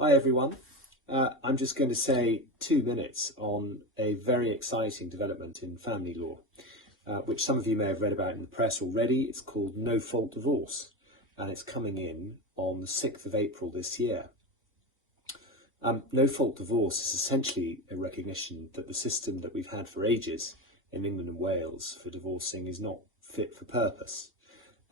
Hi everyone. I'm just going to say 2 minutes on a very exciting development in family law, which some of you may have read about in the press already. It's called no-fault divorce, and it's coming in on the 6th of April this year. No-fault divorce is essentially a recognition that the system that we've had for ages in England and Wales for divorcing is not fit for purpose.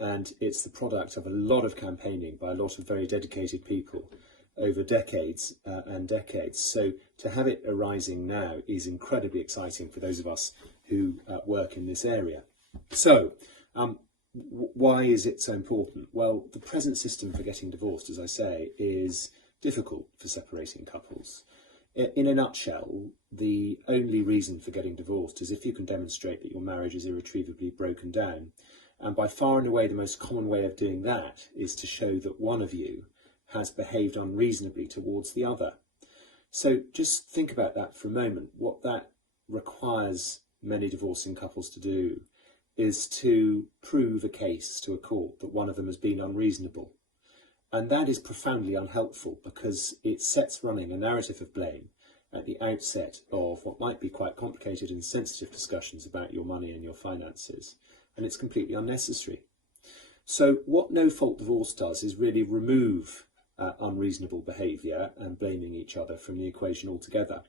And it's the product of a lot of campaigning by a lot of very dedicated people over decades and decades. So to have it arising now is incredibly exciting for those of us who work in this area. So why is it so important? Well, the present system for getting divorced, as I say, is difficult for separating couples. In a nutshell, the only reason for getting divorced is if you can demonstrate that your marriage is irretrievably broken down. And by far and away the most common way of doing that is to show that one of you has behaved unreasonably towards the other. So just think about that for a moment. What that requires many divorcing couples to do is to prove a case to a court that one of them has been unreasonable. And that is profoundly unhelpful because it sets running a narrative of blame at the outset of what might be quite complicated and sensitive discussions about your money and your finances. And it's completely unnecessary. So what no-fault divorce does is really remove unreasonable behaviour and blaming each other from the equation altogether.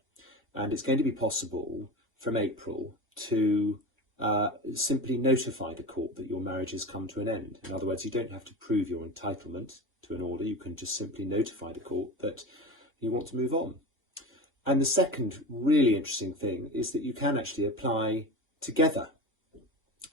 And it's going to be possible from April to simply notify the court that your marriage has come to an end. In other words, you don't have to prove your entitlement to an order. You can just simply notify the court that you want to move on. And the second really interesting thing is that you can actually apply together.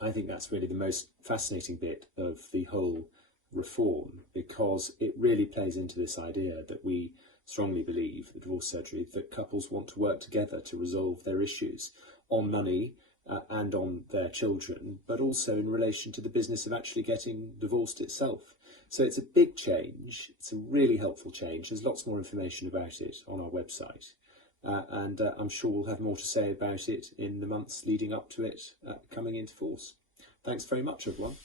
I think that's really the most fascinating bit of the whole reform, because it really plays into this idea that we strongly believe, the divorce surgery, that couples want to work together to resolve their issues on money and on their children, but also in relation to the business of actually getting divorced itself. So it's a big change. It's a really helpful change. There's lots more information about it on our website. And I'm sure we'll have more to say about it in the months leading up to it coming into force. Thanks very much, everyone.